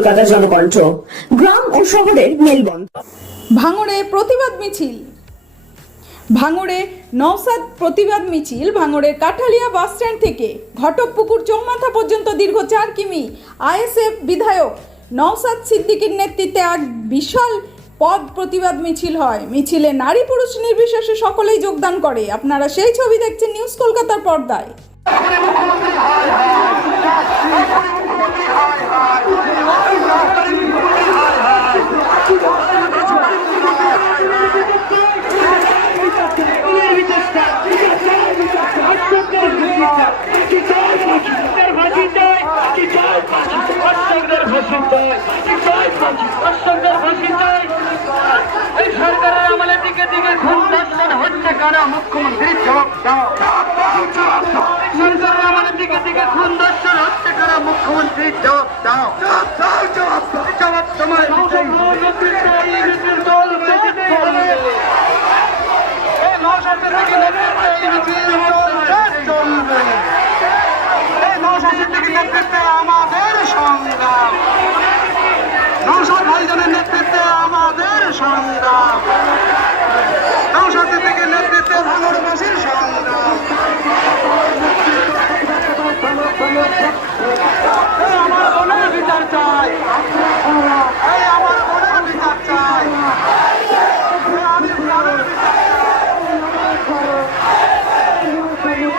কলকাতা জনকণ্ঠ গ্রাম ও শহরের মেলবন্ধন। ভাঙড়ে প্রতিবাদ মিছিল। ভাঙড়ে নওসাদ প্রতিবাদ মিছিল ভাঙড়ের কাঠালিয়া বাস স্ট্যান্ড থেকে ঘটকপুকুর চৌমাথা পর্যন্ত দীর্ঘ চার কিমি। আইএসএফ বিধায়ক নওসাদ সিদ্দিকীর নেতৃত্বে এক বিশাল পদ প্রতিবাদ মিছিল হয়। মিছিলে নারী পুরুষ নির্বিশেষে সকলেই যোগদান করে। আপনারা সেই ছবি দেখছেন নিউজ কলকাতার পর্দায়। এই সরকারের আমলে দিকে দিকে খুন দর্শন হচ্ছে কারা? মুখ্যমন্ত্রী জবাব দাও। সরকারের আমলে দিকে দিকে খুন দর্শন হচ্ছে কারা? মুখ্যমন্ত্রী জবাব দাও।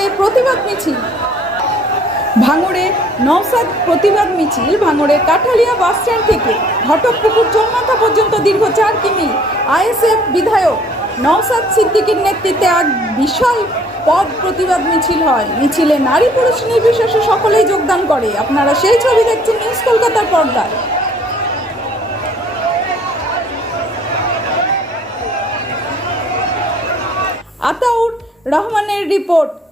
ভাঙড়ে প্রতিবাদ মিছিল। ভাঙড়ে নওসাদ প্রতিবাদ মিছিল ভাঙড়ের কাঠালিয়া বাস স্ট্যান্ড থেকে ঘটকপুকুর চৌমাথা পর্যন্ত দীর্ঘ চার কিমি। আইএসএফ বিধায়ক নওসাদ সিদ্দিকীর নেতৃত্বে এক বিশাল পদ প্রতিবাদ মিছিল হয়। মিছিলে নারী পুরুষ নির্বিশেষে সকলেই যোগদান করে। আপনারা সেই ছবি দেখছেন নিউজ কলকাতার পর্দায়। আতাউর রহমানের রিপোর্ট।